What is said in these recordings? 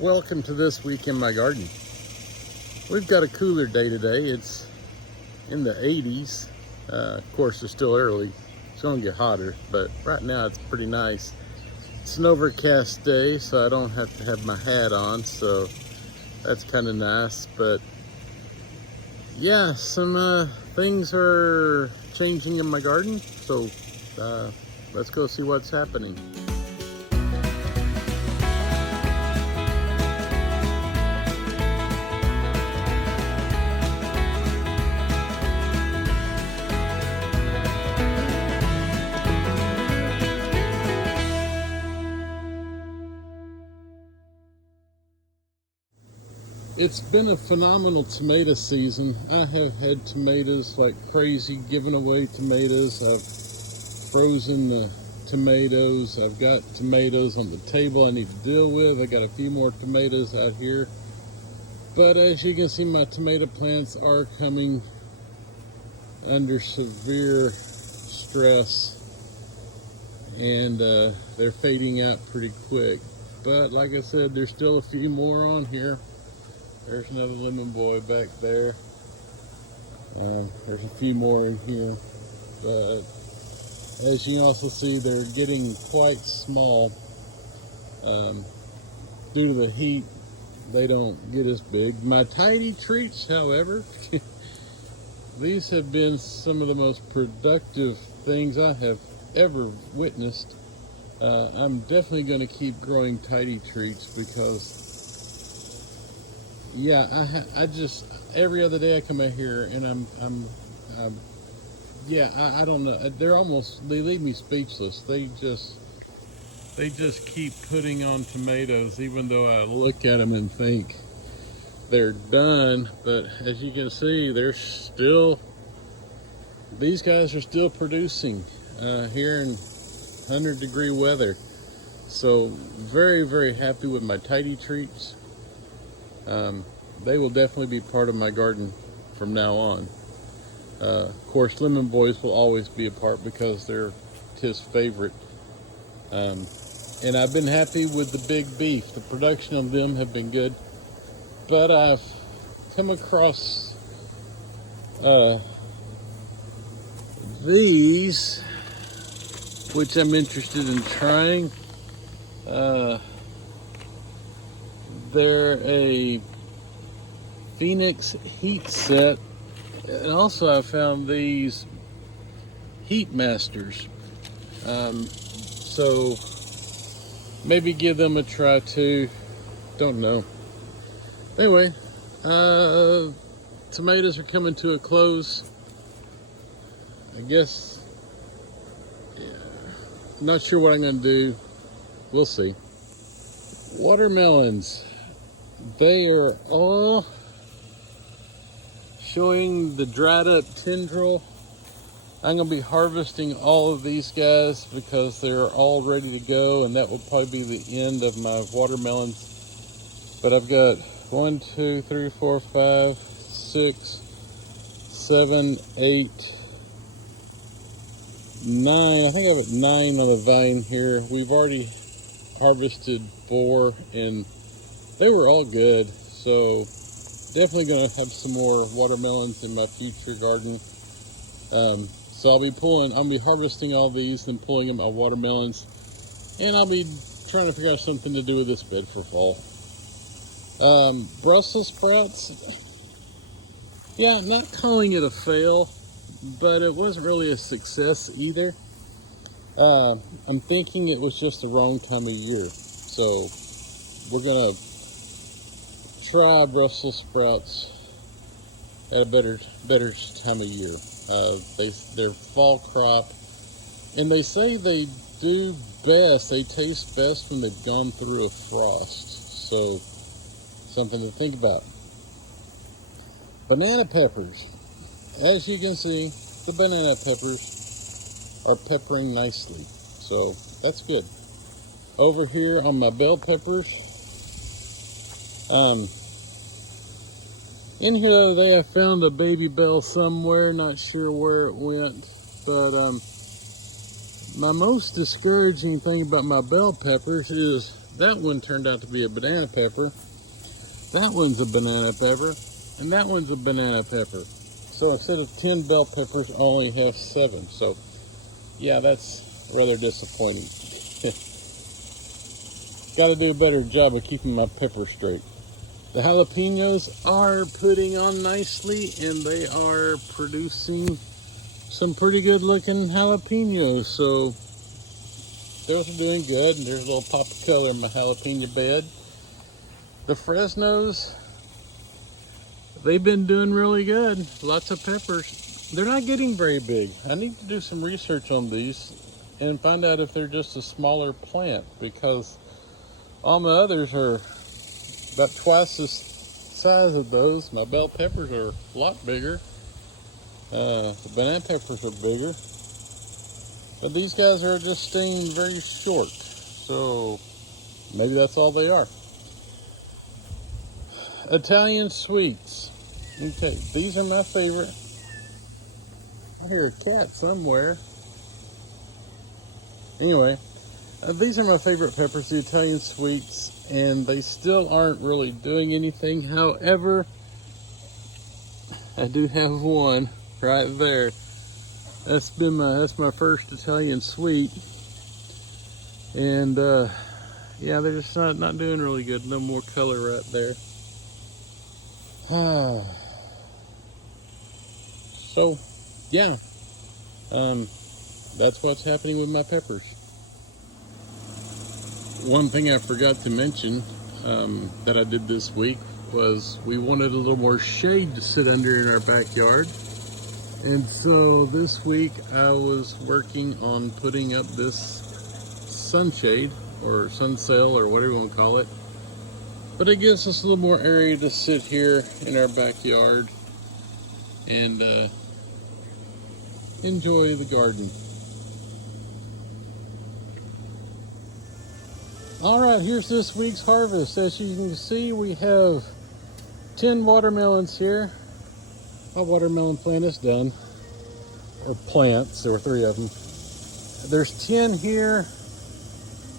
Welcome to This Week in My Garden. We've got a cooler day today. It's in the 80s. Of course, it's still early. It's going to get hotter, but right now it's pretty nice. It's an overcast day, so I don't have to have my hat on, so that's kind of nice. But yeah, some things are changing in my garden, so let's go see what's happening. It's been a phenomenal tomato season. I have had tomatoes like crazy, giving away tomatoes. I've frozen the tomatoes. I've got tomatoes on the table I need to deal with. I got a few more tomatoes out here. But as you can see, my tomato plants are coming under severe stress, and they're fading out pretty quick. But like I said, there's still a few more on here. There's another lemon boy back there. There's a few more in here. But as you can also see, they're getting quite small. Due to the heat, they don't get as big. My tidy treats, however, these have been some of the most productive things I have ever witnessed. I'm definitely going to keep growing tidy treats because I just every other day I come out here and I don't know. They leave me speechless. They just keep putting on tomatoes, even though I look at them and think they're done. But as you can see, these guys are still producing here in 100-degree weather. So very, very happy with my tidy treats. They will definitely be part of my garden from now on. Of course, lemon boys will always be a part because they're his favorite. And I've been happy with the big beef. The production of them have been good. But I've come across these, which I'm interested in trying. They're a Phoenix Heat Set, and also I found these Heat Masters. So maybe give them a try too. Don't know. Anyway, tomatoes are coming to a close. I guess. Not sure what I'm going to do. We'll see. Watermelons. They are all showing the dried up tendril. I'm going to be harvesting all of these guys because they're all ready to go, and that will probably be the end of my watermelons. But I've got 1, 2, 3, 4, 5, 6, 7, 8, 9. I think I have 9 on the vine here. We've already harvested 4, and they were all good. So definitely going to have some more watermelons in my future garden. So I'll be harvesting all these and pulling in my watermelons, and I'll be trying to figure out something to do with this bed for fall. Brussels sprouts. Yeah, I'm not calling it a fail, but it wasn't really a success either. I'm thinking it was just the wrong time of year. So we're gonna try Brussels sprouts at a better time of year. They're fall crop, and they say they do best. They taste best when they've gone through a frost. So something to think about. Banana peppers. As you can see, the banana peppers are peppering nicely. So that's good. Over here on my bell peppers, in here the other day I found a baby bell somewhere, not sure where it went, but My most discouraging thing about my bell peppers is that one turned out to be a banana pepper. That one's a banana pepper. And that one's a banana pepper. So instead of 10 bell peppers, I only have 7. So yeah, that's rather disappointing. Got to do a better job of keeping my peppers straight. The jalapenos are putting on nicely, and they are producing some pretty good looking jalapenos. So those are doing good, and there's a little pop of color in my jalapeno bed. The Fresnos, they've been doing really good. Lots of peppers. They're not getting very big. I need to do some research on these and find out if they're just a smaller plant, because all my others are about twice the size of those. My bell peppers are a lot bigger. The banana peppers are bigger. But these guys are just staying very short. So maybe that's all they are. Italian sweets. Okay, these are my favorite. I hear a cat somewhere. Anyway, these are my favorite peppers, the Italian sweets, and they still aren't really doing anything. However, I do have one right there. That's my first Italian sweet, and yeah, they're just not doing really good. No more color right there. So yeah, that's what's happening with my peppers. One thing I forgot to mention that I did this week was we wanted a little more shade to sit under in our backyard. And so this week I was working on putting up this sunshade or sun sail or whatever you want to call it. But it gives us a little more area to sit here in our backyard and enjoy the garden. All right, here's this week's harvest. As you can see, we have 10 watermelons here. My watermelon plant is done, or plants. There were 3 of them. There's 10 here.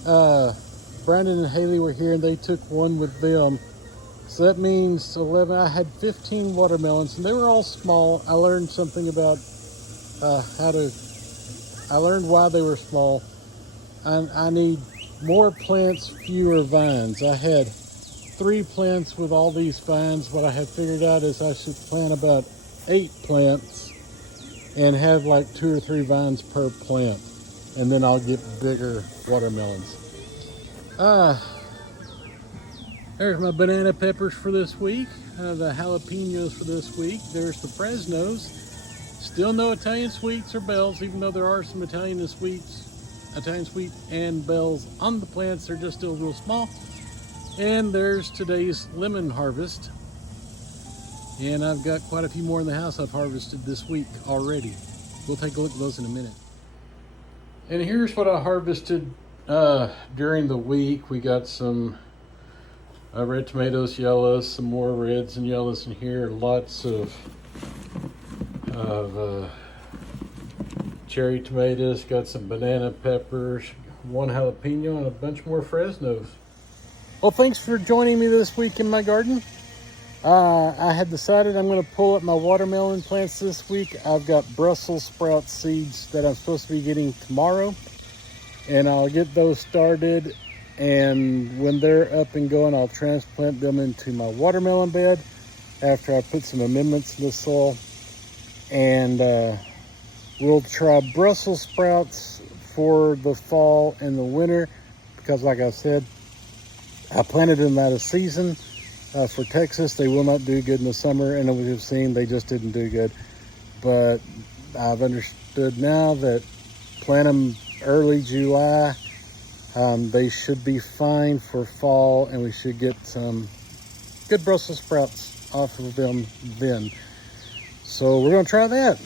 Brandon and Haley were here, and they took one with them. So that means 11. I had 15 watermelons, and they were all small. I learned something about I learned why they were small. I need more plants, fewer vines. I had 3 plants with all these vines. What I had figured out is I should plant about 8 plants and have like 2 or 3 vines per plant, and then I'll get bigger watermelons. There's my banana peppers for this week, the jalapenos for this week. There's the Fresnos. Still no Italian sweets or bells, even though there are some Italian sweet and bells on the plants. They're just still real small. And there's today's lemon harvest. And I've got quite a few more in the house I've harvested this week already. We'll take a look at those in a minute. And here's what I harvested during the week. We got some red tomatoes, yellows, some more reds and yellows in here. Lots of cherry tomatoes. Got some banana peppers, 1 jalapeno, and a bunch more Fresnos. Well, thanks for joining me this week in my garden. I had decided I'm going to pull up my watermelon plants this week. I've got Brussels sprout seeds that I'm supposed to be getting tomorrow, and I'll get those started, and when they're up and going, I'll transplant them into my watermelon bed after I put some amendments in the soil. And we'll try Brussels sprouts for the fall and the winter, because like I said, I planted them out of season. For Texas, they will not do good in the summer, and as we've seen, they just didn't do good. But I've understood now that plant them early July, they should be fine for fall, and we should get some good Brussels sprouts off of them then. So we're going to try that.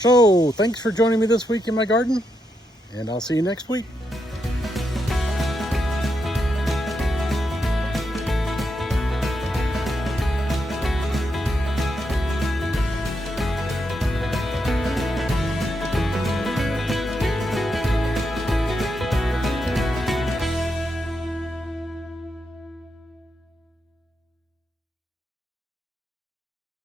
So thanks for joining me this week in my garden, and I'll see you next week.